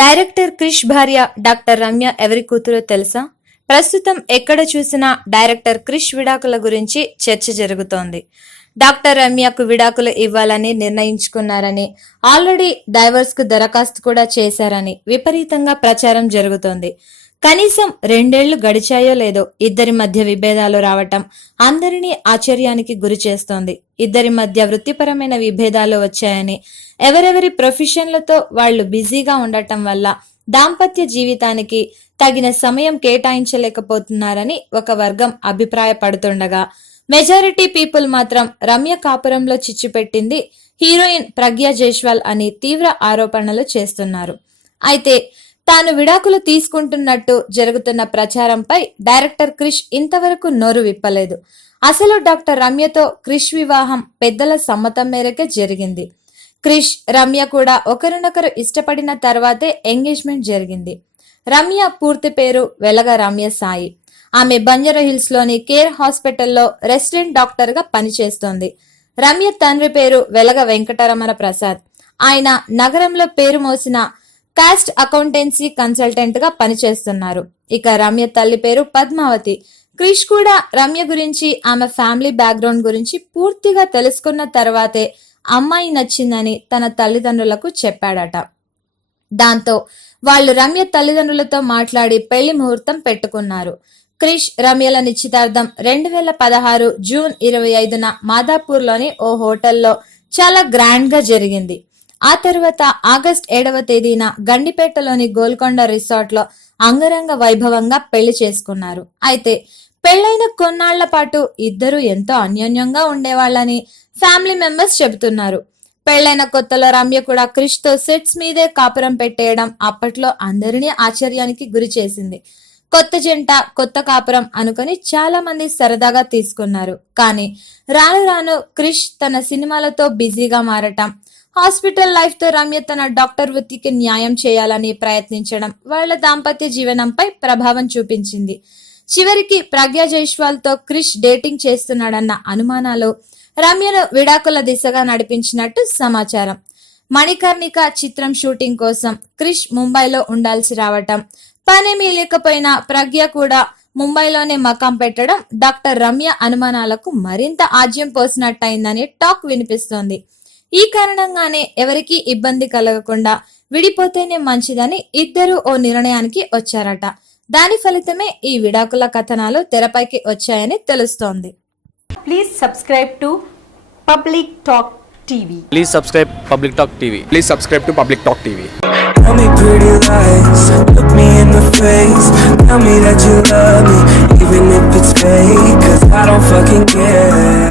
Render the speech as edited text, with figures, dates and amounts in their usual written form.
Director Krish భార్య doctor Ramya ఎవరి కూతురో తెలుసా? ప్రస్తుతం ఎక్కడ చూసినా డైరెక్టర్ క్రిష్ విడాకుల గురించి చర్చ జరుగుతోంది. డాక్టర్ రమ్యకు విడాకులు ఇవ్వాలని నిర్ణయించుకున్నారని, ఆల్రెడీ డైవర్స్ కు దరఖాస్తు కూడా చేశారని విపరీతంగా ప్రచారం జరుగుతోంది. కనీసం 2 ఏళ్లు గడిచాయో లేదో ఇద్దరి మధ్య విభేదాలు రావటం అందరినీ ఆశ్చర్యానికి గురి చేస్తోంది. ఇద్దరి మధ్య వృత్తిపరమైన విభేదాలు వచ్చాయని, ఎవరెవరి ప్రొఫెషన్లతో వాళ్లు బిజీగా ఉండటం వల్ల దాంపత్య జీవితానికి తగిన సమయం కేటాయించలేకపోతున్నారని ఒక వర్గం అభిప్రాయపడుతుండగా, మెజారిటీ పీపుల్ మాత్రం రమ్య కాపురంలో చిచ్చుపెట్టింది హీరోయిన్ ప్రగ్యా జైస్వాల్ అని తీవ్ర ఆరోపణలు చేస్తున్నారు. అయితే తాను విడాకులు తీసుకుంటున్నట్టు జరుగుతున్న ప్రచారంపై డైరెక్టర్ క్రిష్ ఇంతవరకు నోరు విప్పలేదు. అసలు డాక్టర్ రమ్యతో క్రిష్ వివాహం పెద్దల సమ్మతం మేరకే జరిగింది. క్రిష్, రమ్య కూడా ఒకరినొకరు ఇష్టపడిన తర్వాతే ఎంగేజ్మెంట్ జరిగింది. రమ్య పూర్తి పేరు వెలగ రమ్య సాయి. ఆమె బంజారా హిల్స్ లోని కేర్ హాస్పిటల్లో రెసిడెంట్ డాక్టర్ గా పనిచేస్తోంది. రమ్య తండ్రి పేరు వెలగ వెంకటరమణ ప్రసాద్. ఆయన నగరంలో పేరు మోసిన కాస్ట్ అకౌంటెన్సీ కన్సల్టెంట్ గా పనిచేస్తున్నారు. ఇక రమ్య తల్లి పేరు పద్మావతి. క్రిష్ కూడా రమ్య గురించి, ఆమె ఫ్యామిలీ బ్యాక్గ్రౌండ్ గురించి పూర్తిగా తెలుసుకున్న తర్వాతే అమ్మాయి నచ్చిందని తన తల్లిదండ్రులకు చెప్పాడట. దాంతో వాళ్ళు రమ్య తల్లిదండ్రులతో మాట్లాడి పెళ్లి ముహూర్తం పెట్టుకున్నారు. క్రిష్, రమ్యల నిశ్చితార్థం 2016 జూన్ 25న మాదాపూర్ లోని ఓ హోటల్లో చాలా గ్రాండ్ గా జరిగింది. ఆ తర్వాత ఆగస్ట్ 7వ తేదీన గండిపేటలోని గోల్కొండ రిసార్ట్ లో అంగరంగ వైభవంగా పెళ్లి చేసుకున్నారు. అయితే పెళ్లైన కొన్నాళ్ల పాటు ఇద్దరు ఎంతో అన్యోన్యంగా ఉండేవాళ్ళని ఫ్యామిలీ మెంబర్స్ చెబుతున్నారు. పెళ్లైన కొత్తలో రమ్య కూడా క్రిష్ తో సెట్స్ మీదే కాపురం పెట్టేయడం అప్పట్లో అందరినీ ఆశ్చర్యానికి గురి చేసింది. కొత్త జంట, కొత్త కాపురం అనుకుని చాలా మంది సరదాగా తీసుకున్నారు. కానీ రాను రాను క్రిష్ తన సినిమాలతో బిజీగా మారటం, హాస్పిటల్ లైఫ్ తో రమ్య తన డాక్టర్ వృత్తికి న్యాయం చేయాలని ప్రయత్నించడం వాళ్ళ దాంపత్య జీవనంపై ప్రభావం చూపించింది. చివరికి ప్రగ్యా జైస్వాల్ తో క్రిష్ డేటింగ్ చేస్తున్నాడన్న అనుమానాలు రమ్యను విడాకుల దిశగా నడిపించినట్టు సమాచారం. మణికర్ణిక చిత్రం షూటింగ్ కోసం క్రిష్ ముంబైలో ఉండాల్సి రావటం, పనేమీ లేకపోయినా ప్రగ్య కూడా ముంబైలోనే మకాం పెట్టడం డాక్టర్ రమ్య అనుమానాలకు మరింత ఆజ్యం పోసినట్టయిందని టాక్ వినిపిస్తోంది. ఈ కారణంగానే ఎవరికీ ఇబ్బంది కలగకుండా విడిపోతేనే మంచిదని ఇద్దరు ఓ నిర్ణయానికి వచ్చారట. దాని ఫలితమే ఈ విడాకుల కథనాలు తెరపైకి వచ్చాయని తెలుస్తోంది. Please subscribe to Public Talk TV. Please subscribe Public Talk TV. Please subscribe to Public Talk TV. Tell me pretty lies, look me in the face. Tell me that you love me, even if it's fake, 'cause I don't fucking care.